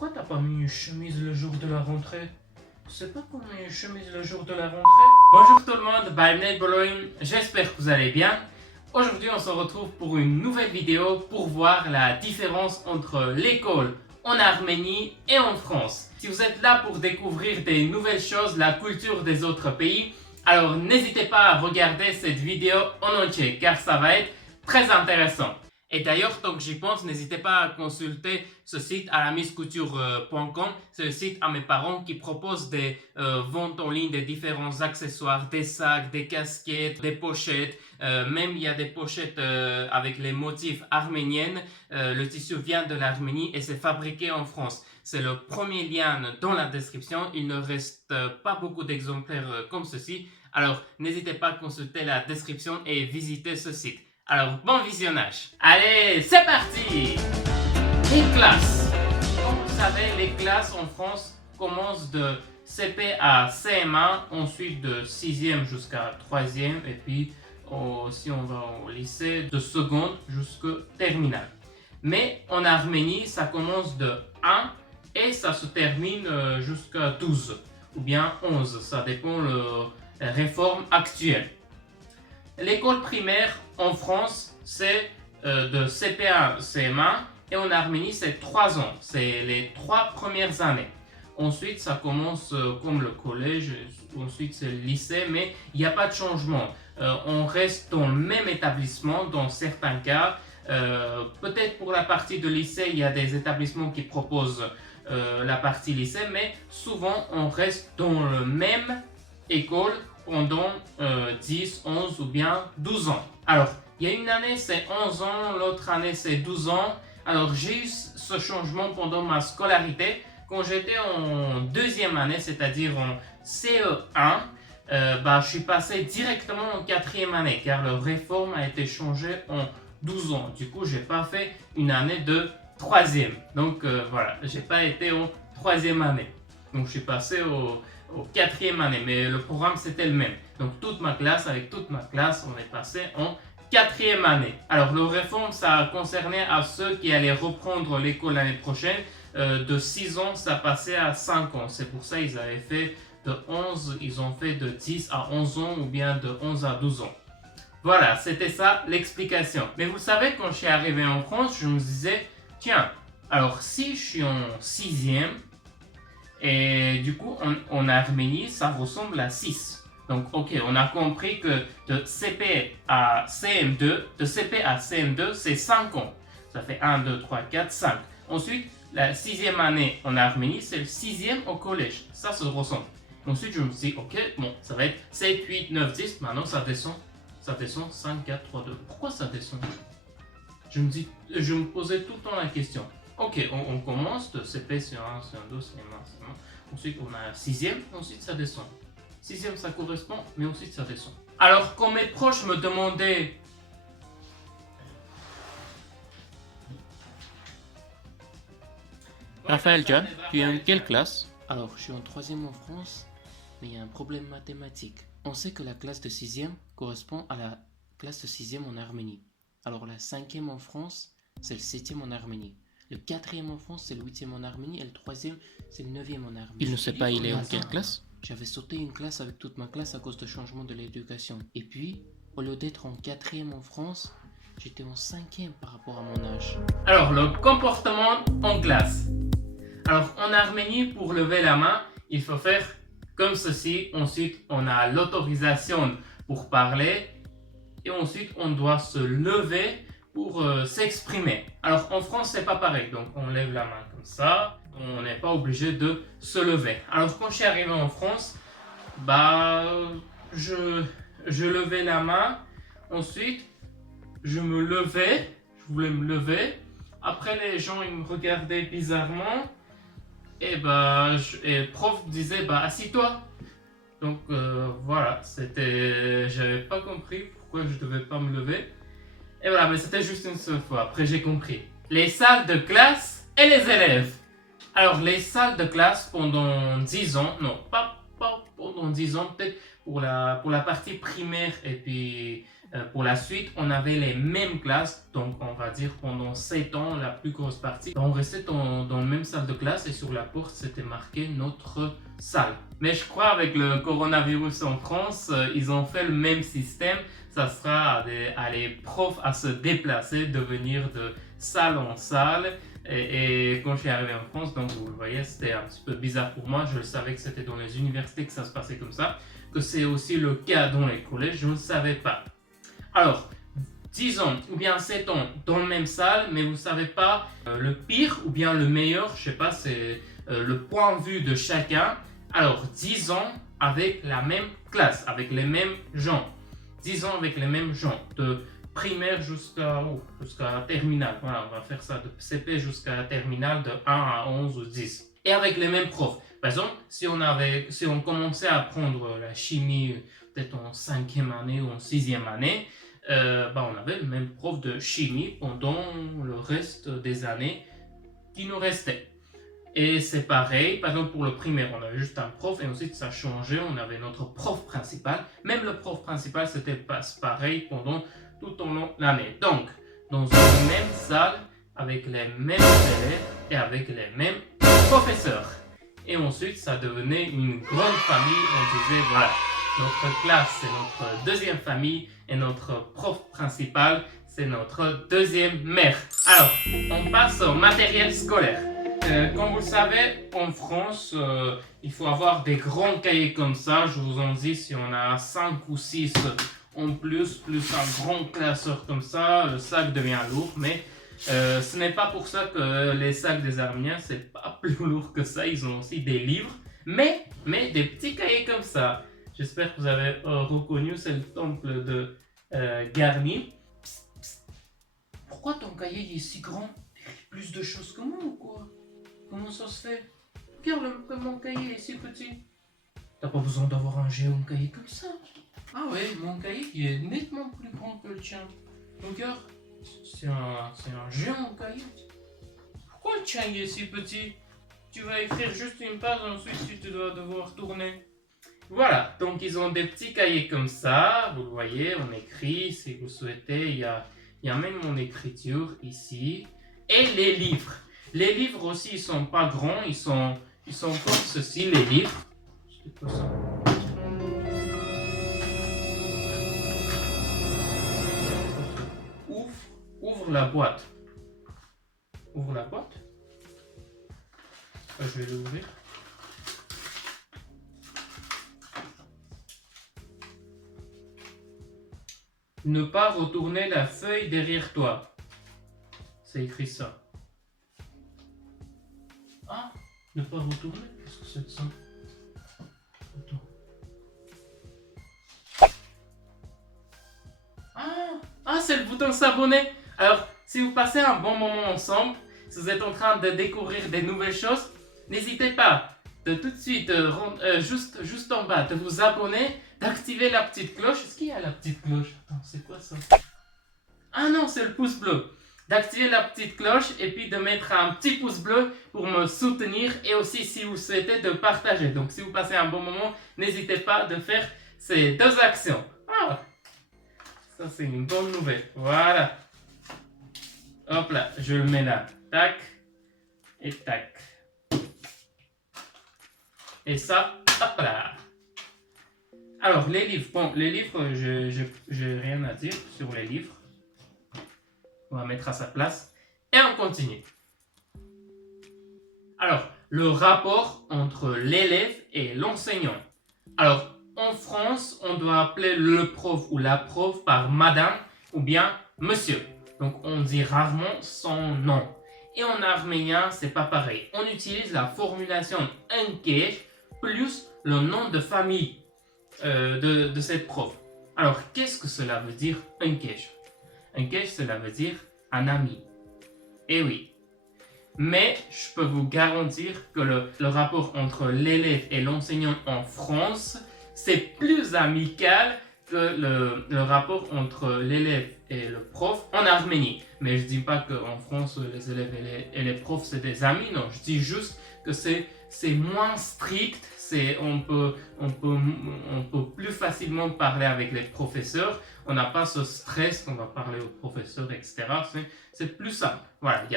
pourquoi t'as pas mis une chemise le jour de la rentrée? C'est pas qu'on met une chemise le jour de la rentrée? Bonjour tout le monde, bienvenue Bologne, j'espère que vous allez bien. Aujourd'hui on se retrouve pour une nouvelle vidéo pour voir la différence entre l'école en Arménie et en France. Si vous êtes là pour découvrir des nouvelles choses, la culture des autres pays, alors n'hésitez pas à regarder cette vidéo en entier car ça va être très intéressant. Et d'ailleurs, tant que j'y pense, n'hésitez pas à consulter ce site aramiscouture.com. C'est le site à mes parents qui propose des ventes en ligne de différents accessoires, des sacs, des casquettes, des pochettes. Même il y a des pochettes avec les motifs arméniennes. Le tissu vient de l'Arménie et c'est fabriqué en France. C'est le premier lien dans la description. Il ne reste pas beaucoup d'exemplaires comme ceci. Alors, n'hésitez pas à consulter la description et visiter ce site. Alors, bon visionnage. Allez, c'est parti! Les classes. Comme vous savez, les classes en France commencent de CP à CM1, ensuite de 6e jusqu'à 3e, et puis si on va au lycée, de seconde jusqu'à terminale. Mais en Arménie, ça commence de 1 et ça se termine jusqu'à 12 ou bien 11. Ça dépend de la réforme actuelle. L'école primaire en France, c'est de CP1 à CM1 et en Arménie, c'est 3 ans. C'est les 3 premières années. Ensuite, ça commence comme le collège, ensuite c'est le lycée, mais il n'y a pas de changement. On reste dans le même établissement dans certains cas. Peut-être pour la partie de lycée, il y a des établissements qui proposent la partie lycée, mais souvent on reste dans la même école pendant 10, 11 ou bien 12 ans. Alors, il y a une année c'est 11 ans, l'autre année c'est 12 ans. Alors, j'ai eu ce changement pendant ma scolarité. Quand j'étais en deuxième année, c'est-à-dire en CE1, je suis passé directement en quatrième année car la réforme a été changée en 12 ans. Du coup, je n'ai pas fait une année de troisième. Donc, voilà, je n'ai pas été en troisième année. Donc, je suis passé au quatrième année, mais le programme c'était le même. Donc toute ma classe, avec toute ma classe, on est passé en quatrième année. Alors la réforme, ça a concerné à ceux qui allaient reprendre l'école l'année prochaine. De 6 ans, ça passait à 5 ans. C'est pour ça qu'ils avaient fait de 11, ils ont fait de 10 à 11 ans ou bien de 11 à 12 ans. Voilà, c'était ça l'explication. Mais vous savez, quand je suis arrivé en France, je me disais, tiens, alors si je suis en 6e, et du coup, en Arménie, ça ressemble à 6. Donc, ok, on a compris que de CP à CM2, c'est 5 ans. Ça fait 1, 2, 3, 4, 5. Ensuite, la 6e année en Arménie, c'est le 6e au collège. Ça se ressemble. Ensuite, je me suis dit, ok, bon, ça va être 7, 8, 9, 10. Maintenant, ça descend. Ça descend 5, 4, 3, 2. Pourquoi ça descend? Je me posais tout le temps la question. Ok, on commence de CP, C1, C1, 2, C1, C1. Ensuite, on a 6e, ensuite ça descend. 6e, ça correspond, mais ensuite ça descend. Alors, quand mes proches me demandaient... Raphaël John, tu es en quelle classe? Alors, je suis en 3e en France, mais il y a un problème mathématique. On sait que la classe de 6e correspond à la classe de 6e en Arménie. Alors, la 5e en France, c'est le 7e en Arménie. Le 4e en France, c'est le 8e en Arménie. Et le 3e, c'est le 9e en Arménie. Il ne sait pas, il est en quelle classe? J'avais sauté une classe avec toute ma classe à cause du changement de l'éducation. Et puis, au lieu d'être en 4e en France, j'étais en 5e par rapport à mon âge. Alors, le comportement en classe. Alors, en Arménie, pour lever la main, il faut faire comme ceci. Ensuite, on a l'autorisation pour parler. Et ensuite, on doit se lever pour s'exprimer. Alors en France, c'est pas pareil. Donc on lève la main comme ça. On n'est pas obligé de se lever. Alors quand je suis arrivé en France, je levais la main. Ensuite, je me levais. Je voulais me lever. Après, les gens ils me regardaient bizarrement. Et le prof disait assis-toi. Donc voilà, j'avais pas compris pourquoi je devais pas me lever. Et voilà, mais c'était juste une seule fois. Après, j'ai compris. Les salles de classe et les élèves. Alors, les salles de classe pendant 10 ans, non, pas pendant 10 ans, peut-être pour la partie primaire et puis Pour la suite, on avait les mêmes classes, donc on va dire pendant 7 ans, la plus grosse partie. On restait dans la même salle de classe et sur la porte, c'était marqué notre salle. Mais je crois avec le coronavirus en France, ils ont fait le même système. Ça sera à les profs à se déplacer, de venir de salle en salle. Et quand je suis arrivé en France, donc vous le voyez, c'était un petit peu bizarre pour moi. Je savais que c'était dans les universités que ça se passait comme ça. Que c'est aussi le cas dans les collèges, je ne savais pas. Alors, 10 ans ou bien 7 ans dans la même salle, mais vous ne savez pas le pire ou bien le meilleur, je ne sais pas, c'est le point de vue de chacun. Alors, 10 ans avec la même classe, avec les mêmes gens. 10 ans avec les mêmes gens, de primaire jusqu'à terminale. Voilà, on va faire ça de CP jusqu'à terminale de 1 à 11 ou 10. Et avec les mêmes profs. Par exemple, si on commençait à apprendre la chimie peut-être en 5e année ou en 6e année, on avait le même prof de chimie pendant le reste des années qui nous restaient. Et c'est pareil, par exemple pour le primaire, on avait juste un prof et ensuite ça changeait, on avait notre prof principal. Même le prof principal, c'était pareil pendant tout au long de l'année. Donc, dans une même salle, avec les mêmes élèves et avec les mêmes professeurs. Et ensuite, ça devenait une grande famille. On disait, voilà, notre classe, c'est notre deuxième famille et notre prof principal, c'est notre deuxième mère. Alors, on passe au matériel scolaire. Comme vous le savez, en France, il faut avoir des grands cahiers comme ça. Je vous en dis, si on a 5 ou 6 en plus un grand classeur comme ça, le sac devient lourd. Mais ce n'est pas pour ça que les sacs des Arméniens, c'est pas plus lourd que ça. Ils ont aussi des livres, mais des petits cahiers comme ça. J'espère que vous avez reconnu, c'est le temple de Garni. Psst, psst. Pourquoi ton cahier est si grand? Plus de choses que moi ou quoi? Comment ça se fait? Regarde, mon cahier est si petit. T'as pas besoin d'avoir un géant cahier comme ça. Ah ouais, mon cahier qui est nettement plus grand que le tien. Regarde, c'est un géant cahier. Pourquoi le tien est si petit? Tu vas écrire juste une page, ensuite tu dois devoir tourner. Voilà, donc ils ont des petits cahiers comme ça. Vous le voyez, on écrit si vous souhaitez. Il y a même mon écriture ici. Et les livres. Les livres aussi, ils sont pas grands, ils sont comme ceci, les livres. C'est quoi ça? Ouvre la boîte. Ouvre la boîte. Je vais l'ouvrir. Ne pas retourner la feuille derrière toi. C'est écrit ça. Ah, ne pas retourner. Qu'est-ce que c'est que ça? Attends. C'est le bouton s'abonner. Alors, si vous passez un bon moment ensemble, si vous êtes en train de découvrir des nouvelles choses, n'hésitez pas de tout de suite, juste en bas, de vous abonner, d'activer la petite cloche. Est-ce qu'il y a la petite cloche? Attends, c'est quoi ça? Ah non, c'est le pouce bleu. D'activer la petite cloche et puis de mettre un petit pouce bleu pour me soutenir et aussi si vous souhaitez de partager. Donc si vous passez un bon moment, n'hésitez pas de faire ces deux actions. Ah, ça c'est une bonne nouvelle. Voilà. Hop là, je le mets là. Tac et tac. Et ça, hop là. Alors les livres. Bon, les livres, j'ai rien à dire sur les livres. On va mettre à sa place et on continue. Alors, le rapport entre l'élève et l'enseignant. Alors, en France, on doit appeler le prof ou la prof par madame ou bien monsieur. Donc, on dit rarement son nom. Et en arménien, c'est pas pareil. On utilise la formulation enkesh plus le nom de famille de cette prof. Alors, qu'est-ce que cela veut dire enkesh? Enkesh, cela veut dire un ami. Eh oui. Mais je peux vous garantir que le rapport entre l'élève et l'enseignant en France, c'est plus amical que le rapport entre l'élève et le prof en Arménie. Mais je ne dis pas qu'en France, les élèves et les profs, c'est des amis. Non, je dis juste que c'est c'est moins strict, on peut plus facilement parler avec les professeurs, on n'a pas ce stress qu'on va parler aux professeurs, etc. C'est plus simple. Voilà, il n'y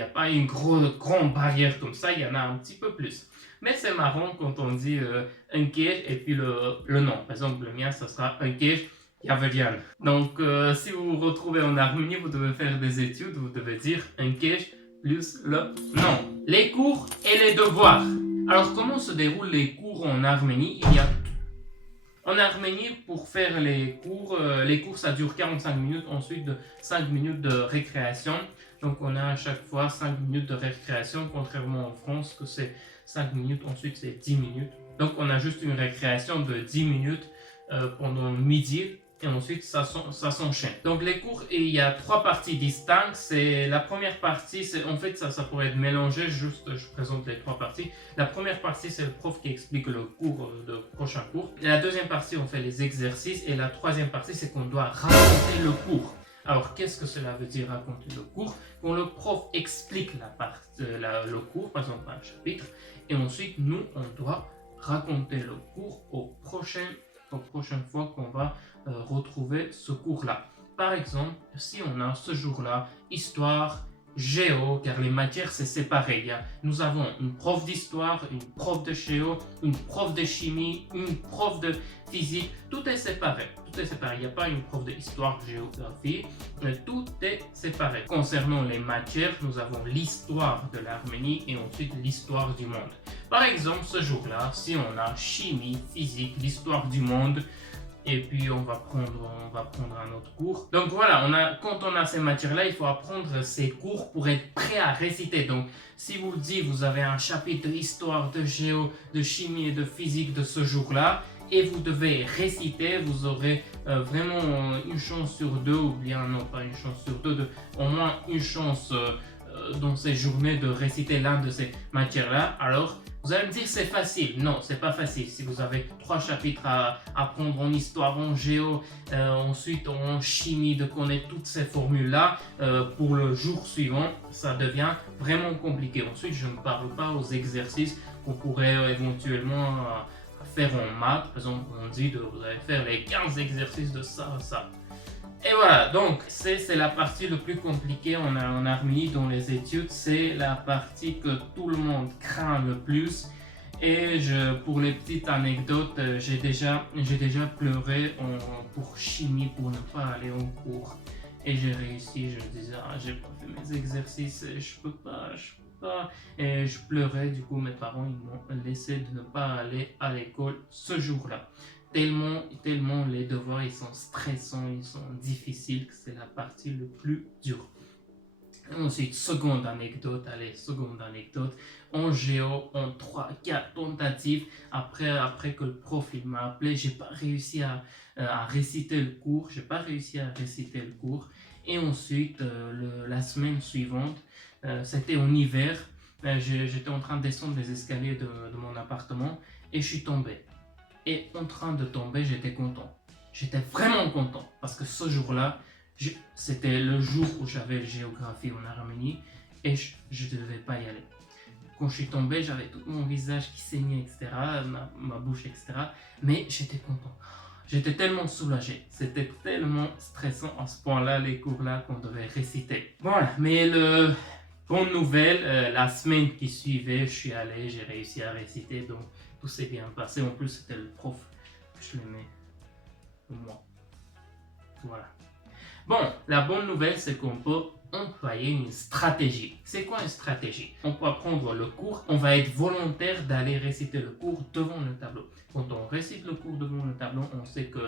a pas une grande barrière comme ça, il y en a un petit peu plus. Mais c'est marrant quand on dit un keer et puis le nom. Par exemple, le mien, ça sera un keer Javedian. Donc, si vous vous retrouvez en Arménie, vous devez faire des études, vous devez dire un keer plus le nom. Les cours et les devoirs. Alors, comment se déroulent les cours en Arménie? En Arménie, pour faire les cours ça dure 45 minutes, ensuite 5 minutes de récréation. Donc, on a à chaque fois 5 minutes de récréation, contrairement en France, que c'est 5 minutes, ensuite c'est 10 minutes. Donc, on a juste une récréation de 10 minutes pendant le midi. Et ensuite, ça s'enchaîne. Donc, les cours, il y a 3 parties distinctes. La première partie, en fait, ça pourrait être mélangé. Juste, je présente les 3 parties. La première partie, c'est le prof qui explique le cours, le prochain cours. Et la deuxième partie, on fait les exercices. Et la troisième partie, c'est qu'on doit raconter le cours. Alors, qu'est-ce que cela veut dire raconter le cours? Quand le prof explique le cours, par exemple un chapitre, et ensuite, nous, on doit raconter le cours aux prochaines fois qu'on va retrouver ce cours-là. Par exemple, si on a ce jour-là histoire, géo, car les matières c'est séparé. Nous avons une prof d'histoire, une prof de géo, une prof de chimie, une prof de physique. Tout est séparé. Il n'y a pas une prof d'histoire, géographie. Tout est séparé. Concernant les matières, nous avons l'histoire de l'Arménie et ensuite l'histoire du monde. Par exemple, ce jour-là, si on a chimie, physique, l'histoire du monde, et puis on va prendre un autre cours. Donc voilà, quand on a ces matières-là, il faut apprendre ces cours pour être prêt à réciter. Donc si vous le dites, vous avez un chapitre d'histoire, de géo, de chimie et de physique de ce jour-là, et vous devez réciter, vous aurez vraiment une chance sur 2, ou bien non pas une chance sur 2, au moins une chance dans ces journées de réciter l'un de ces matières-là. Alors, vous allez me dire c'est facile. Non, c'est pas facile. Si vous avez 3 chapitres à apprendre en histoire, en géo, ensuite en chimie, de connaître toutes ces formules-là, pour le jour suivant, ça devient vraiment compliqué. Ensuite, je ne parle pas aux exercices qu'on pourrait éventuellement faire en maths. Par exemple, on dit vous allez faire les 15 exercices de ça, ça. Et voilà, donc c'est la partie le plus compliquée en Arménie dans les études, c'est la partie que tout le monde craint le plus. Et pour les petites anecdotes, j'ai déjà pleuré pour chimie pour ne pas aller en cours. Et j'ai réussi, je me disais, j'ai pas fait mes exercices, je peux pas. Et je pleurais, du coup mes parents ils m'ont laissé de ne pas aller à l'école ce jour-là. Tellement les devoirs ils sont stressants, ils sont difficiles, que c'est la partie le plus dure. Ensuite, seconde anecdote, en géo, en 3-4 tentatives, après que le prof il m'a appelé, j'ai pas réussi à réciter le cours, et ensuite, la semaine suivante, c'était en hiver, j'étais en train de descendre les escaliers de mon appartement, et je suis tombé. Et en train de tomber, j'étais content. J'étais vraiment content parce que ce jour-là, c'était le jour où j'avais la géographie en Arménie et je ne devais pas y aller. Quand je suis tombé, j'avais tout mon visage qui saignait, etc., ma bouche, etc. Mais j'étais content. J'étais tellement soulagé. C'était tellement stressant à ce point-là, les cours-là qu'on devait réciter. Voilà, mais bonne nouvelle, la semaine qui suivait, je suis allé, j'ai réussi à réciter, donc tout s'est bien passé. En plus, c'était le prof que je l'aimais, moi. Voilà. Bon, la bonne nouvelle, c'est qu'on peut employer une stratégie. C'est quoi une stratégie? On peut apprendre le cours, on va être volontaire d'aller réciter le cours devant le tableau. Quand on récite le cours devant le tableau, on sait que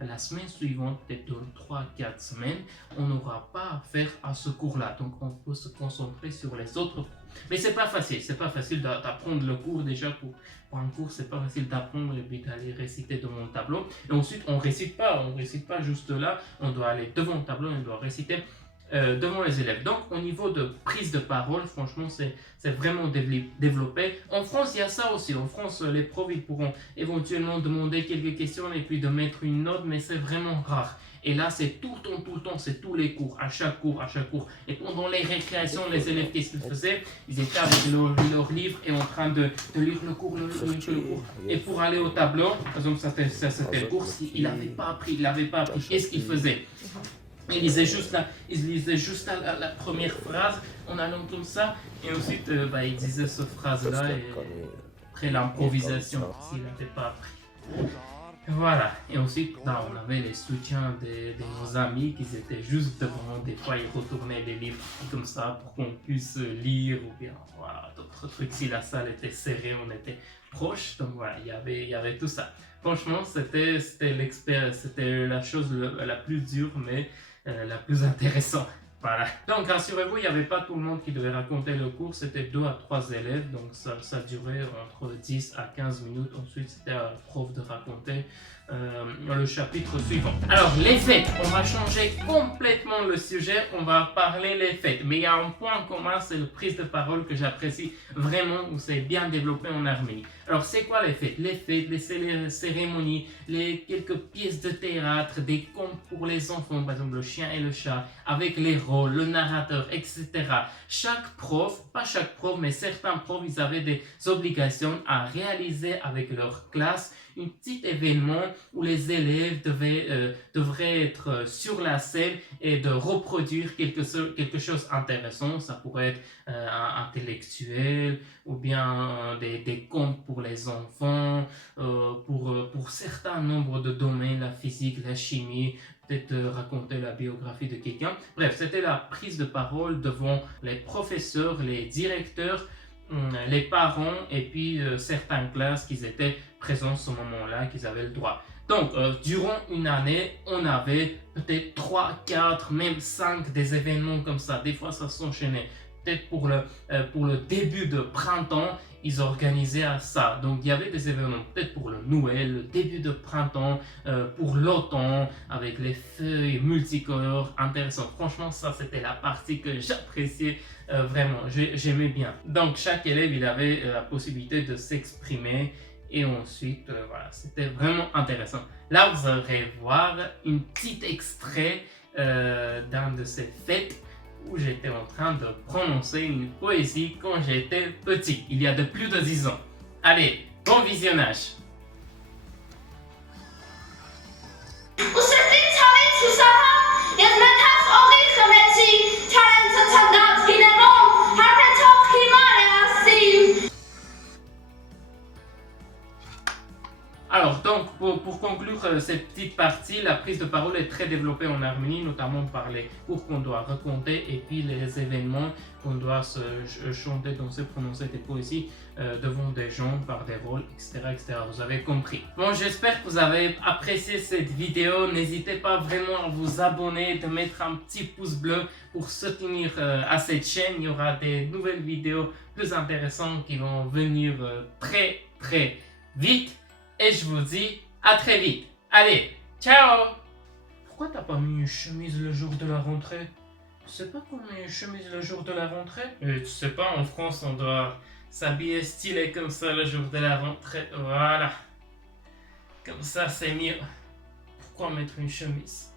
la semaine suivante, peut-être dans 3-4 semaines, on n'aura pas affaire à ce cours-là. Donc on peut se concentrer sur les autres cours. Mais c'est pas facile d'apprendre le cours déjà pour un cours, c'est pas facile d'apprendre et puis d'aller réciter devant le tableau. Et ensuite on récite pas juste là, on doit aller devant le tableau et on doit réciter devant les élèves. Donc au niveau de prise de parole, franchement c'est vraiment développé. En France il y a ça aussi. En France les profs ils pourront éventuellement demander quelques questions et puis de mettre une note, mais c'est vraiment rare. Et là, c'est tout le temps, c'est tous les cours, à chaque cours. Et pendant les récréations, les élèves, qu'est-ce qu'ils faisaient? Ils étaient avec leur livre et en train de lire le cours, Et pour aller au tableau, par exemple, c'était le cours, il n'avait pas appris. Qu'est-ce qu'il faisait? Il lisait juste la première phrase en allant comme ça, et ensuite, il disait cette phrase-là, et après l'improvisation, s'il n'avait pas appris. Voilà, et ensuite on avait les soutiens de nos amis qui étaient juste devant, des fois ils retournaient les livres comme ça pour qu'on puisse lire, ou bien voilà, d'autres trucs. Si la salle était serrée, on était proche, donc voilà, il y avait tout ça. Franchement, c'était la chose la plus dure, mais la plus intéressante. Voilà. Donc rassurez-vous, il n'y avait pas tout le monde qui devait raconter le cours, c'était 2 à 3 élèves, donc ça durait entre 10 à 15 minutes. Ensuite, c'était à la prof de raconter le chapitre suivant. Alors, les fêtes, on va changer complètement le sujet, on va parler les fêtes. Mais il y a un point commun, c'est la prise de parole que j'apprécie vraiment, où c'est bien développé en Arménie. Alors, c'est quoi les fêtes? Les fêtes, les cérémonies, les quelques pièces de théâtre, des contes pour les enfants, par exemple le chien et le chat, avec les rôles, le narrateur, etc. Chaque prof, pas chaque prof, mais certains profs, ils avaient des obligations à réaliser avec leur classe, un petit événement où les élèves devraient être sur la scène et de reproduire quelque chose d'intéressant. Ça pourrait être intellectuel, ou bien des contes pour les enfants, pour certains nombres de domaines, la physique, la chimie, peut-être raconter la biographie de quelqu'un. Bref, c'était la prise de parole devant les professeurs, les directeurs, les parents et puis certaines classes qui étaient présentes à ce moment-là, qu'ils avaient le droit. Donc, durant une année, on avait peut-être 3, 4, même 5 des événements comme ça. Des fois, ça s'enchaînait. Peut-être pour le début de printemps, ils organisaient à ça. Donc, il y avait des événements, peut-être pour le Noël, le début de printemps, pour l'automne, avec les feuilles multicolores, intéressant. Franchement, ça, c'était la partie que j'appréciais vraiment. J'aimais bien. Donc, chaque élève, il avait la possibilité de s'exprimer. Et ensuite, voilà, c'était vraiment intéressant. Là, vous allez voir un petit extrait d'un de ces fêtes où j'étais en train de prononcer une poésie quand j'étais petit, il y a de plus de 10 ans. Allez, bon visionnage! Alors, donc, pour conclure cette petite partie, la prise de parole est très développée en Arménie, notamment par les cours qu'on doit raconter et puis les événements qu'on doit chanter, danser, prononcer des poésies devant des gens par des rôles, etc., etc. Vous avez compris. Bon, j'espère que vous avez apprécié cette vidéo. N'hésitez pas vraiment à vous abonner, de mettre un petit pouce bleu pour soutenir à cette chaîne. Il y aura des nouvelles vidéos plus intéressantes qui vont venir très, très vite. Et je vous dis à très vite. Allez, ciao! Pourquoi t'as pas mis une chemise le jour de la rentrée? Tu sais pas qu'on met une chemise le jour de la rentrée? Tu sais pas, en France on doit s'habiller stylé comme ça le jour de la rentrée. Voilà. Comme ça c'est mieux. Pourquoi mettre une chemise?